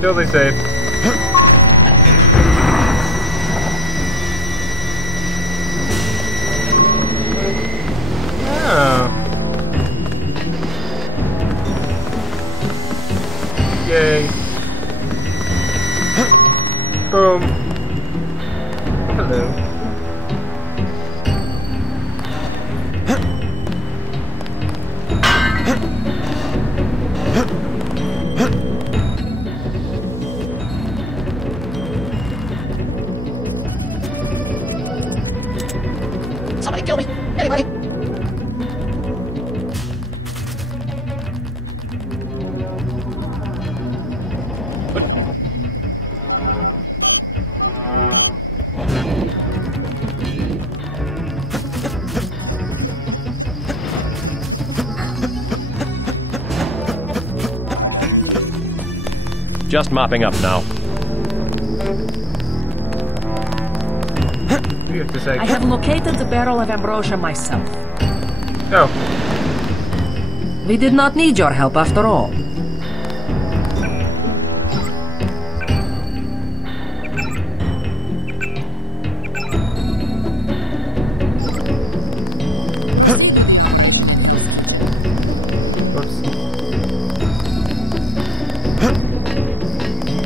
Totally safe. Oh. Yay. Boom. Hello. Somebody kill me! Anybody! Just mopping up now. You have to say. I have located the barrel of ambrosia myself. Oh. We did not need your help after all. Whoops.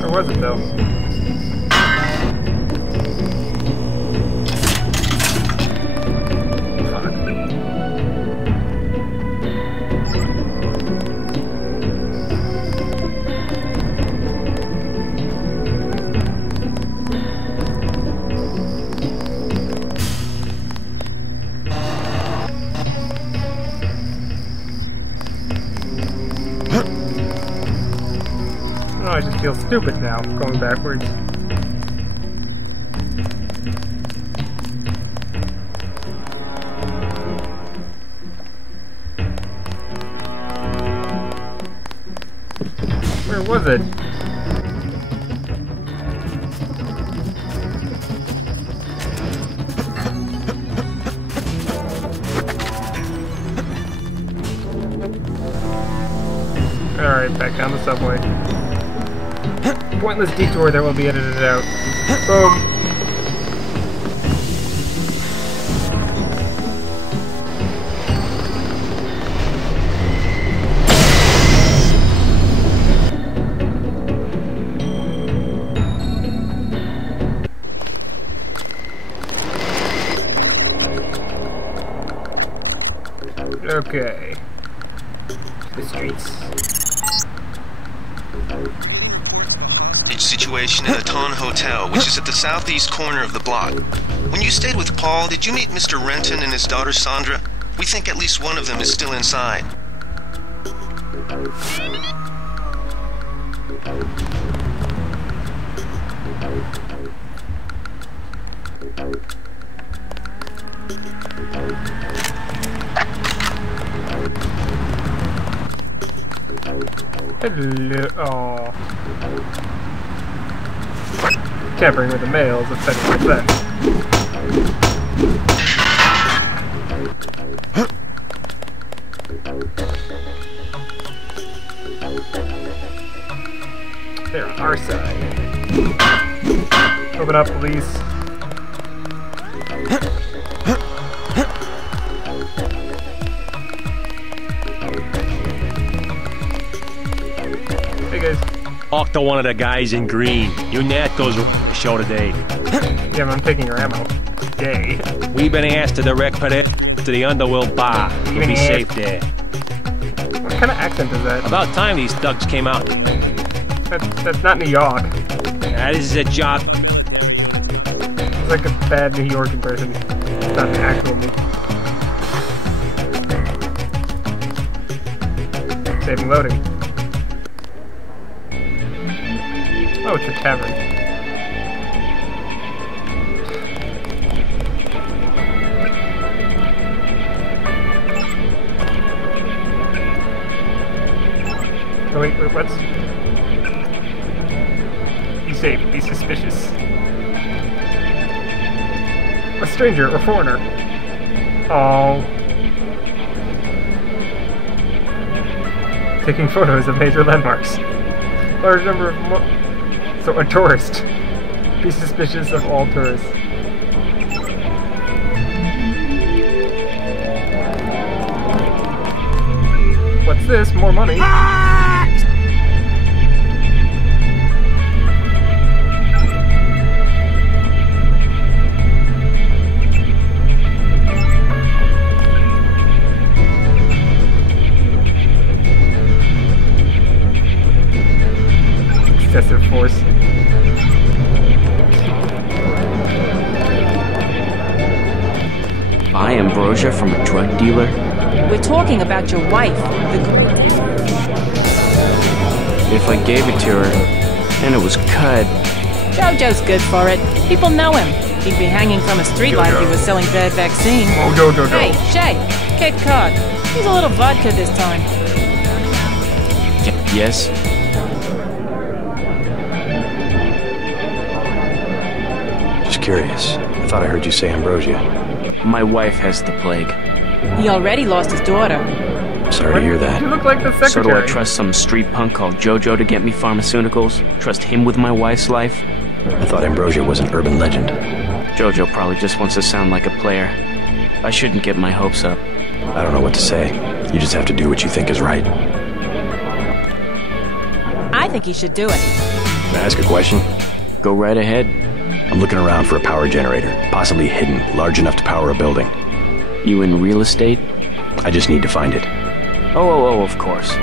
Where was it though? Oh, I just feel stupid now, going backwards. Where was it? Alright, back down the subway. Pointless detour that will be edited out. Boom. Okay. The streets. Situation in the Ton Hotel, which is at the southeast corner of the block. When you stayed with Paul, did you meet Mr. Renton and his daughter Sandra? We think at least one of them is still inside. Hello. Oh. Tampering with the mail is offending with that. They're on our side. Open up, police. Hey guys. Talk to one of the guys in green. You Nat goes to show today. Yeah, I'm taking your ammo. Yay. We've been asked to direct to the Underworld Bar. You'll be safe there. What kind of accent is that? About time these thugs came out. That's not New York. This is a job. It's like a bad New York impression. It's not an actual New Saving loading. Oh, it's a tavern. Oh, wait, what's... Be safe, be suspicious. A stranger or foreigner. Oh. Taking photos of major landmarks. Large number of so a tourist. Be suspicious of all tourists. What's this? More money. Excessive force. Buy ambrosia from a drug dealer? We're talking about your wife. If I gave it to her, and it was cut... Jojo's good for it. People know him. He'd be hanging from a streetlight if he was selling bad vaccine. Oh, Jojo. Hey, Shay, Kid Cod. Here's a little vodka this time. Yes? Just curious. I thought I heard you say ambrosia. My wife has the plague. He already lost his daughter. Sorry to hear that. You look like the secretary. So do I trust some street punk called Jojo to get me pharmaceuticals? Trust him with my wife's life? I thought ambrosia was an urban legend. Jojo probably just wants to sound like a player. I shouldn't get my hopes up. I don't know what to say. You just have to do what you think is right. I think he should do it. Can I ask a question? Go right ahead. I'm looking around for a power generator, possibly hidden, large enough to power a building. You in real estate? I just need to find it. Oh, of course.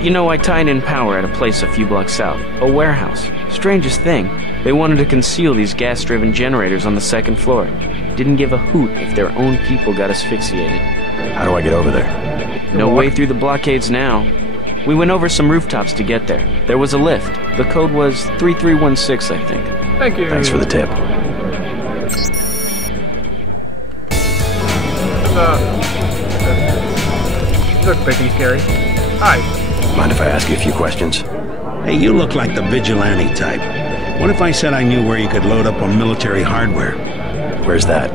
You know, I tied in power at a place a few blocks south. A warehouse. Strangest thing, they wanted to conceal these gas-driven generators on the second floor. Didn't give a hoot if their own people got asphyxiated. How do I get over there? No way through the blockades now. We went over some rooftops to get there. There was a lift. The code was 3316, I think. Thank you. Thanks for the tip. You look big and scary. Hi. Mind if I ask you a few questions? Hey, you look like the vigilante type. What if I said I knew where you could load up on military hardware? Where's that?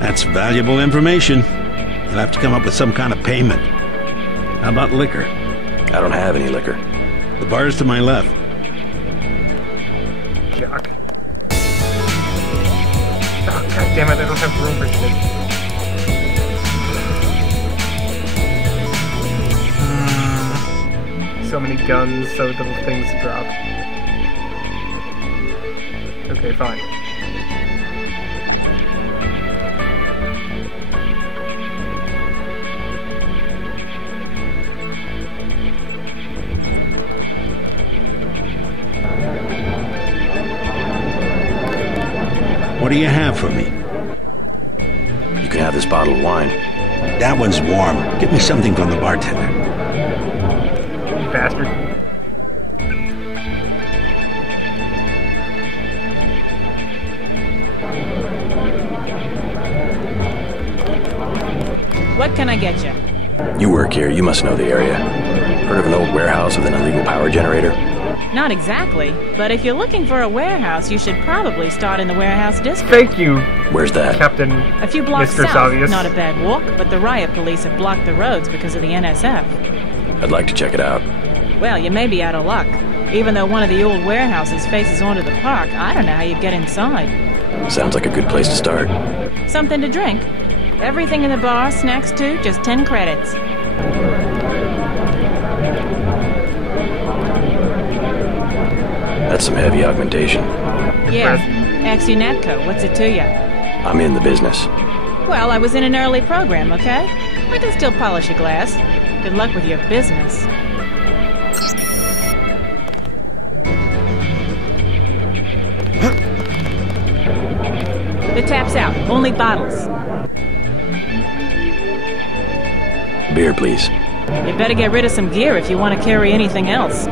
That's valuable information. You'll have to come up with some kind of payment. How about liquor? I don't have any liquor. The bar's to my left. Yuck. Oh, God damn it, I don't have room for shit. So many guns, so little things to drop. Okay, fine. What do you have for me? You can have this bottle of wine. That one's warm. Get me something from the bartender. You bastard. What can I get you? You work here, you must know the area. Heard of an old warehouse with an illegal power generator? Not exactly, but if you're looking for a warehouse, you should probably start in the warehouse district. Thank you, Where's that? Captain A few blocks Mr. south. Salvius. Not a bad walk, but the riot police have blocked the roads because of the NSF. I'd like to check it out. Well, you may be out of luck. Even though one of the old warehouses faces onto the park, I don't know how you'd get inside. Sounds like a good place to start. Something to drink. Everything in the bar, snacks too, just 10 credits. That's some heavy augmentation. Yeah, Axie Natco, what's it to you? I'm in the business. Well, I was in an early program, okay? I can still polish a glass. Good luck with your business. The tap's out. Only bottles. Beer, please. You better get rid of some gear if you want to carry anything else.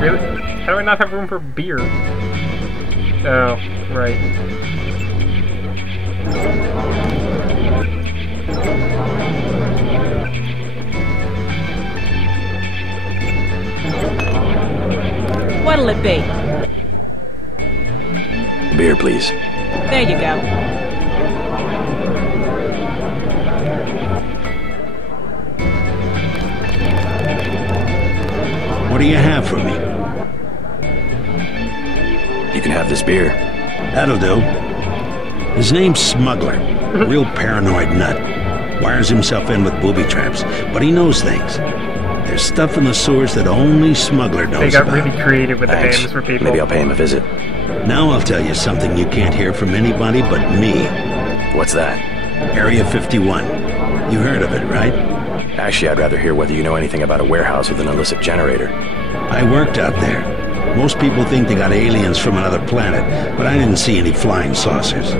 Really? How do I not have room for beer? Oh, right. What'll it be? Beer, please. There you go. What do you have for me? can have this beer. That'll do. His name's Smuggler. A real paranoid nut. Wires himself in with booby traps, but he knows things. There's stuff in the sewers that only Smuggler knows They got about. really creative with Thanks. the names for people. Maybe I'll pay him a visit. Now I'll tell you something you can't hear from anybody but me. What's that? Area 51. You heard of it, right? Actually, I'd rather hear whether you know anything about a warehouse with an illicit generator. I worked out there. Most people think they got aliens from another planet, but I didn't see any flying saucers.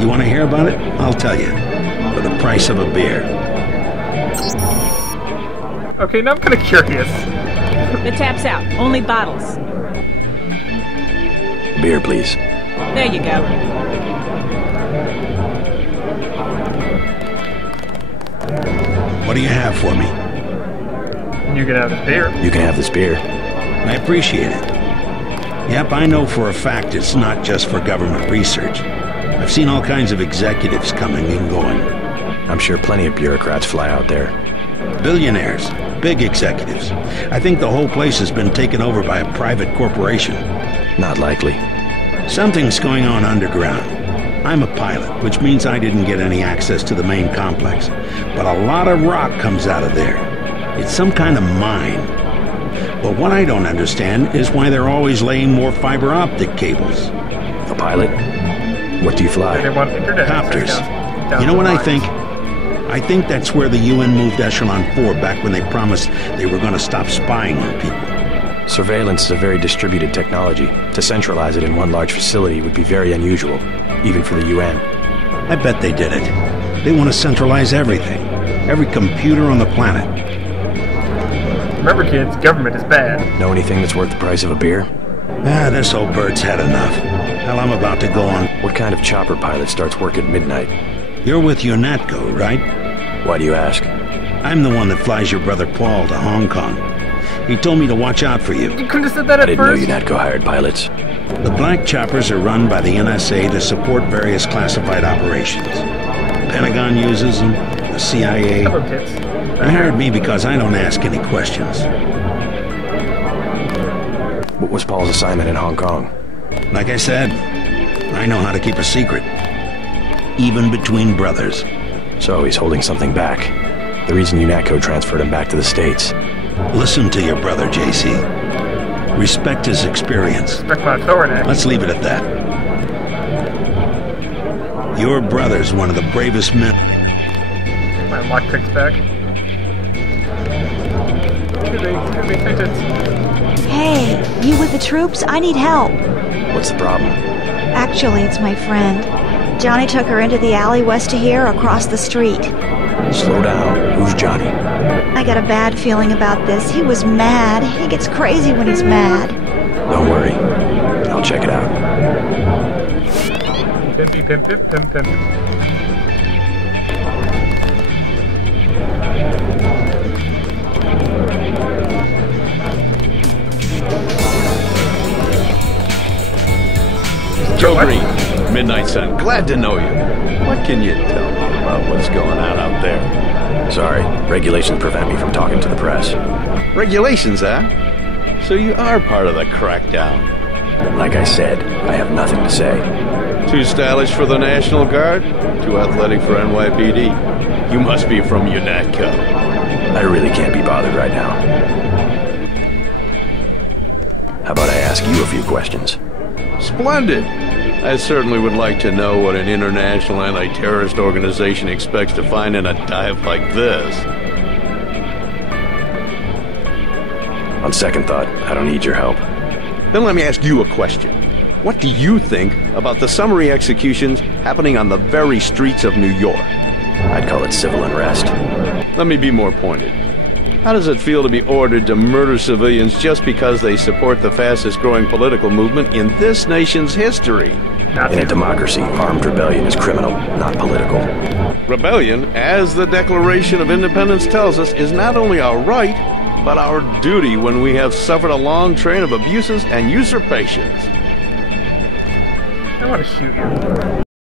You want to hear about it? I'll tell you. For the price of a beer. Okay, now I'm kind of curious. The tap's out. Only bottles. Beer, please. There you go. What do you have for me? You can have this beer. You can have this beer. I appreciate it. Yep, I know for a fact it's not just for government research. I've seen all kinds of executives coming and going. I'm sure plenty of bureaucrats fly out there. Billionaires, big executives. I think the whole place has been taken over by a private corporation. Not likely. Something's going on underground. I'm a pilot, which means I didn't get any access to the main complex. But a lot of rock comes out of there. It's some kind of mine. But what I don't understand is why they're always laying more fiber optic cables. A pilot? What do you They fly? want internet Copters. access down You know the what I lines. think? I think that's where the UN moved Echelon 4 back when they promised they were going to stop spying on people. Surveillance is a very distributed technology. To centralize it in one large facility would be very unusual, even for the UN. I bet they did it. They want to centralize everything. Every computer on the planet. Remember, kids, government is bad. Know anything that's worth the price of a beer? This old bird's had enough. Hell, I'm about to go on. What kind of chopper pilot starts work at midnight? You're with UNATCO, right? Why do you ask? I'm the one that flies your brother Paul to Hong Kong. He told me to watch out for you. You couldn't have said that I at didn't know first. UNATCO hired pilots. The black choppers are run by the NSA to support various classified operations. Pentagon uses them, the CIA. Hello, kids. They hired me because I don't ask any questions. What was Paul's assignment in Hong Kong? Like I said, I know how to keep a secret. Even between brothers. So he's holding something back. The reason UNATCO transferred him back to the States. Listen to your brother, JC. Respect his experience. Respect my authority. Let's leave it at that. Your brother's one of the bravest men. My lockpick's back. Excuse me, sentence. Hey, you with the troops? I need help. What's the problem? Actually, it's my friend. Johnny took her into the alley west of here, across the street. Slow down. Who's Johnny? I got a bad feeling about this. He was mad. He gets crazy when he's mad. Don't worry. I'll check it out. Pimpy, pimp, pimp, pimp, pimp. Joe What? Green, Midnight Sun. Glad to know you. What can you tell me about what's going on out there? Sorry. Regulations prevent me from talking to the press. Regulations, huh? So you are part of the crackdown. Like I said, I have nothing to say. Too stylish for the National Guard? Too athletic for NYPD? You must be from UNATCO. I really can't be bothered right now. How about I ask you a few questions? Splendid! I certainly would like to know what an international anti-terrorist organization expects to find in a dive like this. On second thought, I don't need your help. Then let me ask you a question. What do you think about the summary executions happening on the very streets of New York? I'd call it civil unrest. Let me be more pointed. How does it feel to be ordered to murder civilians just because they support the fastest growing political movement in this nation's history? In a democracy, armed rebellion is criminal, not political. Rebellion, as the Declaration of Independence tells us, is not only our right, but our duty when we have suffered a long train of abuses and usurpations. I want to shoot you.